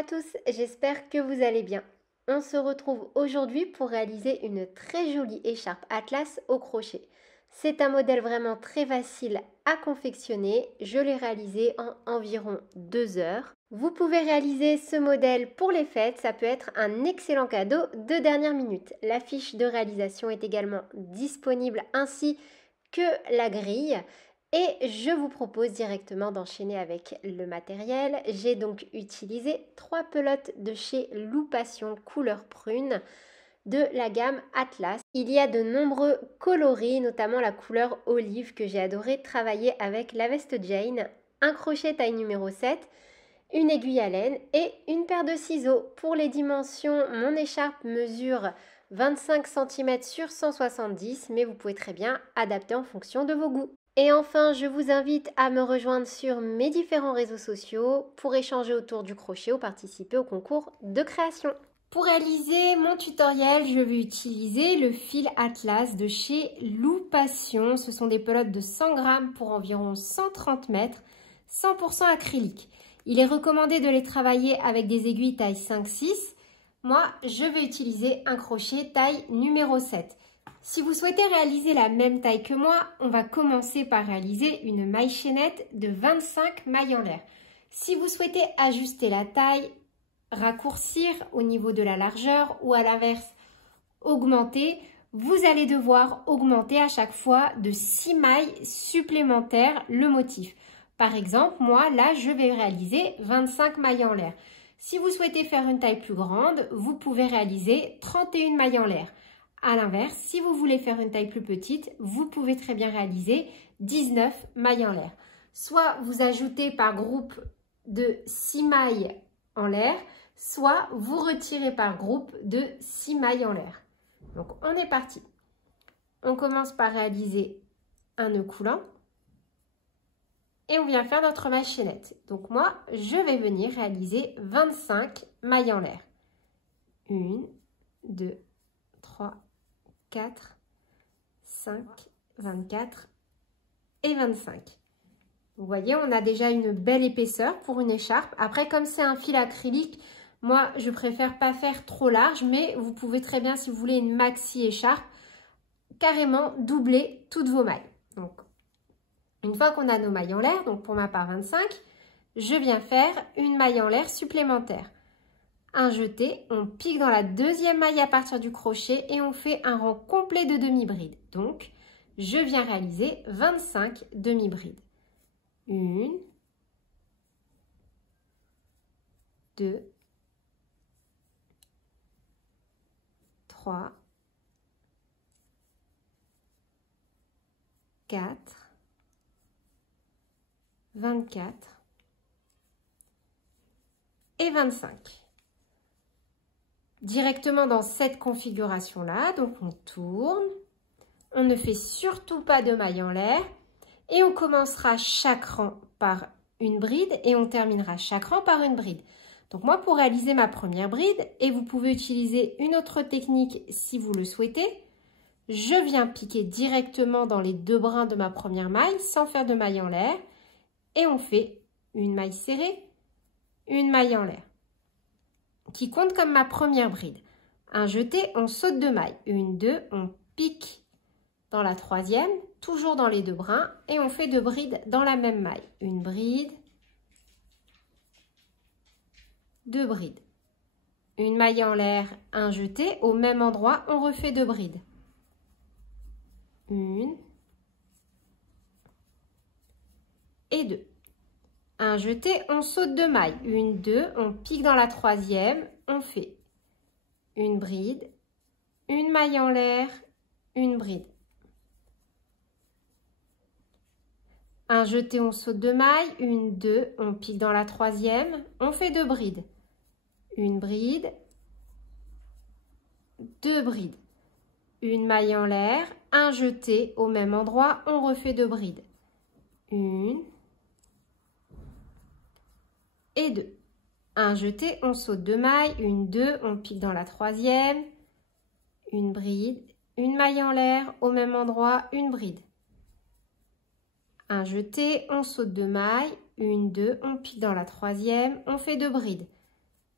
à tous, j'espère que vous allez bien. On se retrouve aujourd'hui pour réaliser une très jolie écharpe atlas au crochet. C'est un modèle vraiment très facile à confectionner, je l'ai réalisé en environ 2 heures. Vous pouvez réaliser ce modèle pour les fêtes, ça peut être un excellent cadeau de dernière minute. La fiche de réalisation est également disponible ainsi que la grille. Et je vous propose directement d'enchaîner avec le matériel. J'ai donc utilisé 3 pelotes de chez Loupation couleur prune de la gamme Atlas. Il y a de nombreux coloris, notamment la couleur olive que j'ai adoré travailler avec la veste Jane, un crochet taille numéro 7, une aiguille à laine et une paire de ciseaux. Pour les dimensions, mon écharpe mesure 25 cm sur 170, mais vous pouvez très bien adapter en fonction de vos goûts. Et enfin, je vous invite à me rejoindre sur mes différents réseaux sociaux pour échanger autour du crochet ou participer au concours de création. Pour réaliser mon tutoriel, je vais utiliser le fil Atlas de chez Loupation. Ce sont des pelotes de 100 grammes pour environ 130 mètres, 100% acrylique. Il est recommandé de les travailler avec des aiguilles taille 5-6. Moi, je vais utiliser un crochet taille numéro 7. Si vous souhaitez réaliser la même taille que moi, on va commencer par réaliser une maille chaînette de 25 mailles en l'air. Si vous souhaitez ajuster la taille, raccourcir au niveau de la largeur ou à l'inverse augmenter, vous allez devoir augmenter à chaque fois de 6 mailles supplémentaires le motif. Par exemple, moi là je vais réaliser 25 mailles en l'air. Si vous souhaitez faire une taille plus grande, vous pouvez réaliser 31 mailles en l'air. À l'inverse, si vous voulez faire une taille plus petite, vous pouvez très bien réaliser 19 mailles en l'air. Soit vous ajoutez par groupe de 6 mailles en l'air, soit vous retirez par groupe de 6 mailles en l'air. Donc on est parti. On commence par réaliser un nœud coulant et on vient faire notre maille chaînette. Donc moi, je vais venir réaliser 25 mailles en l'air. 1, 2, 3, 4, 5, 24 et 25. Vous voyez, on a déjà une belle épaisseur pour une écharpe. Après, comme c'est un fil acrylique, moi, je préfère pas faire trop large, mais vous pouvez très bien, si vous voulez une maxi écharpe, carrément doubler toutes vos mailles. Donc, une fois qu'on a nos mailles en l'air, donc pour ma part 25, je viens faire une maille en l'air supplémentaire. Un jeté, on pique dans la deuxième maille à partir du crochet et on fait un rang complet de demi-bride. Donc, je viens réaliser 25 demi-brides. 1, 2, 3, 4, 24 et 25. Directement dans cette configuration-là, donc on tourne, on ne fait surtout pas de maille en l'air et on commencera chaque rang par une bride et on terminera chaque rang par une bride. Donc moi, pour réaliser ma première bride, et vous pouvez utiliser une autre technique si vous le souhaitez, je viens piquer directement dans les 2 brins de ma première maille sans faire de maille en l'air et on fait une maille serrée, une maille en l'air, qui compte comme ma première bride. Un jeté, on saute 2 mailles. 1, 2, on pique dans la troisième, toujours dans les 2 brins, et on fait 2 brides dans la même maille. Une bride, 2 brides. Une maille en l'air, un jeté, au même endroit, on refait 2 brides. 1 et 2. Un jeté, on saute 2 mailles. 1, 2, on pique dans la troisième, on fait une bride, une maille en l'air, une bride. Un jeté, on saute 2 mailles. 1, 2, on pique dans la troisième, on fait 2 brides. Une bride, 2 brides. Une maille en l'air, un jeté, au même endroit, on refait 2 brides. 1 et 2. Un jeté, on saute 2 mailles, 1, 2, on pique dans la troisième, une bride, une maille en l'air, au même endroit, une bride. Un jeté, on saute 2 mailles, 1, 2, on pique dans la troisième, on fait 2 brides.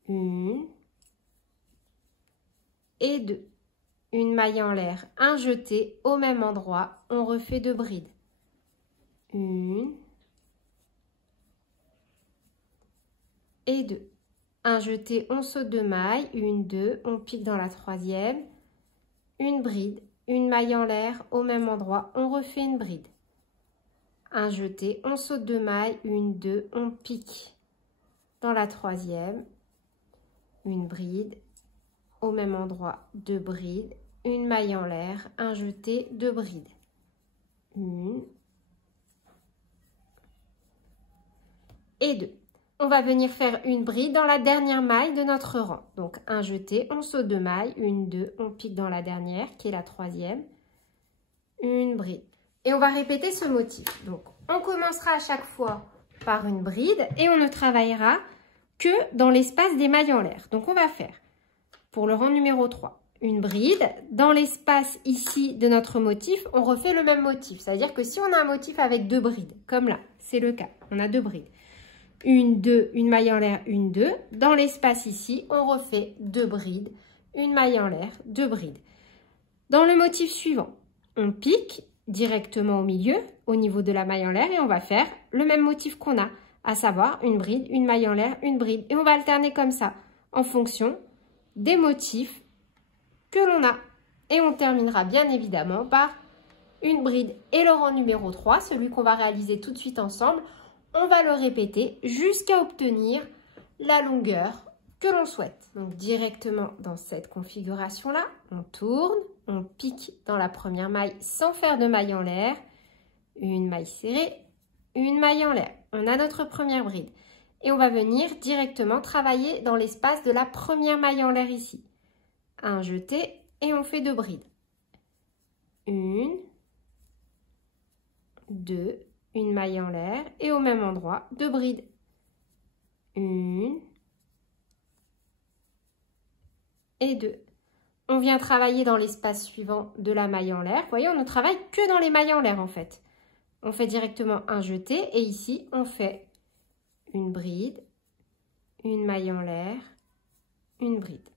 1 et 2. Une maille en l'air, un jeté au même endroit, on refait 2 brides. 1 et 2. Un jeté, on saute 2 mailles, 1, 2, on pique dans la 3e, une bride, une maille en l'air au même endroit, on refait une bride. Un jeté, on saute 2 mailles, 1, 2, on pique dans la 3e, une bride, au même endroit, 2 brides, une maille en l'air, un jeté, 2 brides. 1 et 2. On va venir faire une bride dans la dernière maille de notre rang. Donc un jeté, on saute 2 mailles, 1, 2, on pique dans la dernière qui est la 3e, une bride. Et on va répéter ce motif. Donc on commencera à chaque fois par une bride et on ne travaillera que dans l'espace des mailles en l'air. Donc on va faire pour le rang numéro 3 une bride. Dans l'espace ici de notre motif, on refait le même motif. C'est-à-dire que si on a un motif avec 2 brides, comme là, c'est le cas, on a 2 brides. 1, 2, une maille en l'air, 1, 2. Dans l'espace ici, on refait 2 brides, une maille en l'air, 2 brides. Dans le motif suivant, on pique directement au milieu, au niveau de la maille en l'air, et on va faire le même motif qu'on a, à savoir une bride, une maille en l'air, une bride. Et on va alterner comme ça, en fonction des motifs que l'on a. Et on terminera bien évidemment par une bride. Et le rang numéro 3, celui qu'on va réaliser tout de suite ensemble, on va le répéter jusqu'à obtenir la longueur que l'on souhaite. Donc directement dans cette configuration-là, on tourne, on pique dans la première maille sans faire de maille en l'air, une maille serrée, une maille en l'air. On a notre première bride. Et on va venir directement travailler dans l'espace de la première maille en l'air ici. Un jeté et on fait 2 brides. 1, 2, une maille en l'air et au même endroit 2 brides. 1 et 2. On vient travailler dans l'espace suivant de la maille en l'air. Vous voyez, on ne travaille que dans les mailles en l'air en fait. On fait directement un jeté et ici on fait une bride, une maille en l'air, une bride.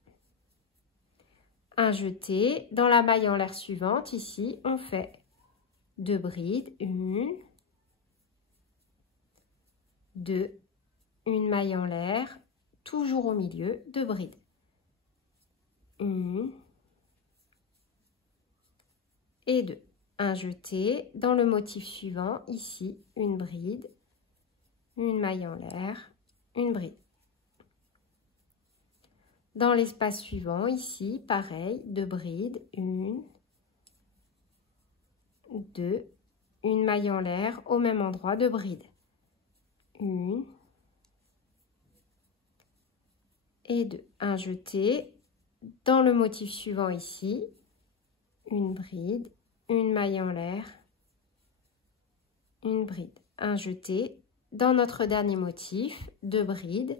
Un jeté, dans la maille en l'air suivante, ici on fait 2 brides, 1, 2, une maille en l'air, toujours au milieu, 2 brides. 1 et 2. Un jeté, dans le motif suivant, ici, une bride, une maille en l'air, une bride. Dans l'espace suivant, ici, pareil, 2 brides, 1, 2, une maille en l'air, au même endroit, 2 brides. 1 et 2. Un jeté, dans le motif suivant ici, une bride, une maille en l'air, une bride. Un jeté, dans notre dernier motif, 2 brides,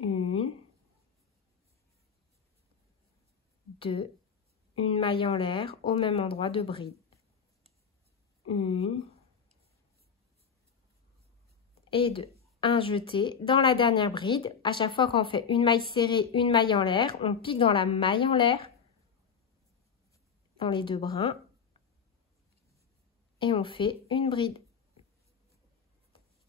1, 2, une maille en l'air, au même endroit, 2 brides. 1 et 2. Un jeté, dans la dernière bride, à chaque fois qu'on fait une maille serrée, une maille en l'air, on pique dans la maille en l'air, dans les 2 brins, et on fait une bride.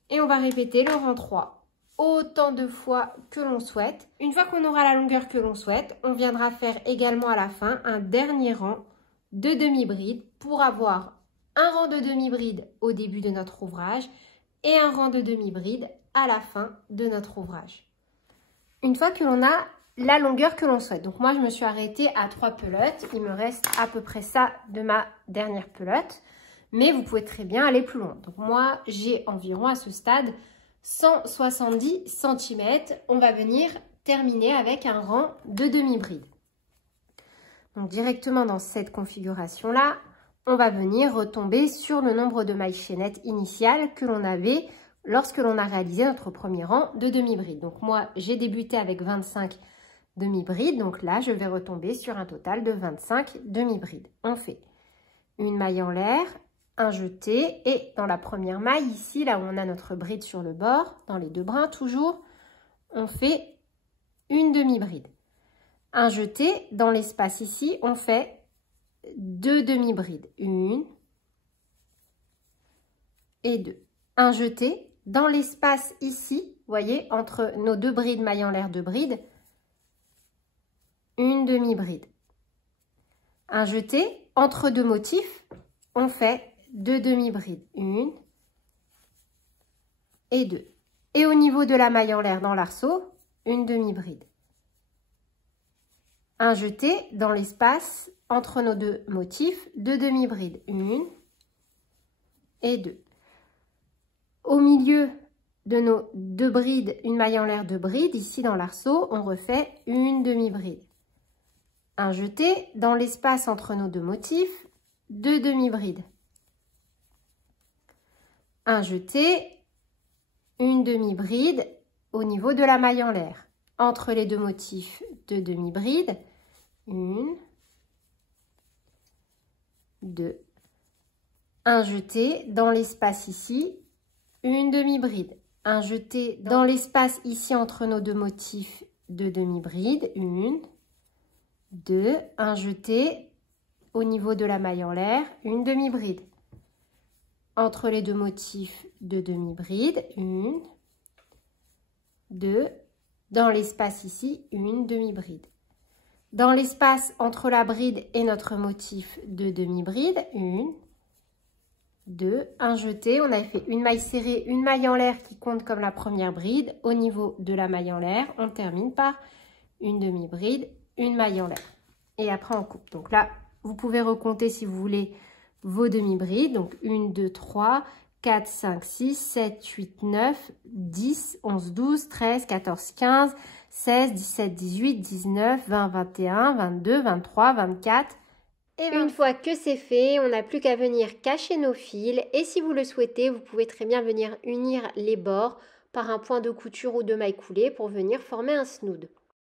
Et on va répéter le rang 3 autant de fois que l'on souhaite. Une fois qu'on aura la longueur que l'on souhaite, on viendra faire également à la fin un dernier rang de demi-bride pour avoir un rang de demi-bride au début de notre ouvrage et un rang de demi-bride à la fin de notre ouvrage. Une fois que l'on a la longueur que l'on souhaite. Donc moi, je me suis arrêtée à 3 pelotes. Il me reste à peu près ça de ma dernière pelote. Mais vous pouvez très bien aller plus loin. Donc moi, j'ai environ à ce stade 170 cm. On va venir terminer avec un rang de demi-bride. Donc directement dans cette configuration-là, on va venir retomber sur le nombre de mailles chaînettes initiales que l'on avait lorsque l'on a réalisé notre premier rang de demi-bride. Donc moi, j'ai débuté avec 25 demi-brides. Donc là, je vais retomber sur un total de 25 demi-brides. On fait une maille en l'air, un jeté et dans la première maille, ici, là où on a notre bride sur le bord, dans les 2 brins toujours, on fait une demi-bride. Un jeté, dans l'espace ici, on fait 2 demi-brides. 1 et 2. Un jeté, dans l'espace ici, vous voyez, entre nos 2 brides mailles en l'air, 2 brides, une demi-bride. Un jeté, entre 2 motifs, on fait 2 demi-brides. 1 et 2. Et au niveau de la maille en l'air dans l'arceau, une demi-bride. Un jeté dans l'espace entre nos 2 motifs, 2 demi-brides. 1 et 2. Au milieu de nos 2 brides, une maille en l'air, 2 brides, ici dans l'arceau, on refait une demi-bride. Un jeté dans l'espace entre nos 2 motifs, 2 demi-brides. Un jeté, une demi-bride au niveau de la maille en l'air. Entre les 2 motifs, 2 demi-brides. 1, 2. Un jeté dans l'espace ici, une demi-bride. Un jeté dans l'espace ici entre nos 2 motifs, 2 demi-brides. 1, 2. Un jeté au niveau de la maille en l'air, une demi-bride. Entre les 2 motifs, 2 demi-brides. 1, 2. Dans l'espace ici, une demi-bride. Dans l'espace entre la bride et notre motif, 2 demi-brides. 1, 2. Un jeté. On a fait une maille serrée, une maille en l'air qui compte comme la première bride. Au niveau de la maille en l'air, on termine par une demi-bride, une maille en l'air. Et après, on coupe. Donc là, vous pouvez recompter si vous voulez vos demi-brides. Donc 1, 2, 3, 4, 5, 6, 7, 8, 9, 10, 11, 12, 13, 14, 15, 16, 17, 18, 19, 20, 21, 22, 23, 24 et 25. Une fois que c'est fait, on n'a plus qu'à venir cacher nos fils. Et si vous le souhaitez, vous pouvez très bien venir unir les bords par un point de couture ou de maille coulée pour venir former un snood.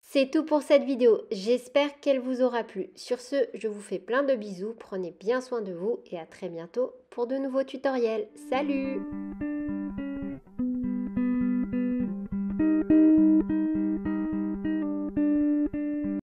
C'est tout pour cette vidéo, j'espère qu'elle vous aura plu. Sur ce, je vous fais plein de bisous, prenez bien soin de vous et à très bientôt pour de nouveaux tutoriels. Salut!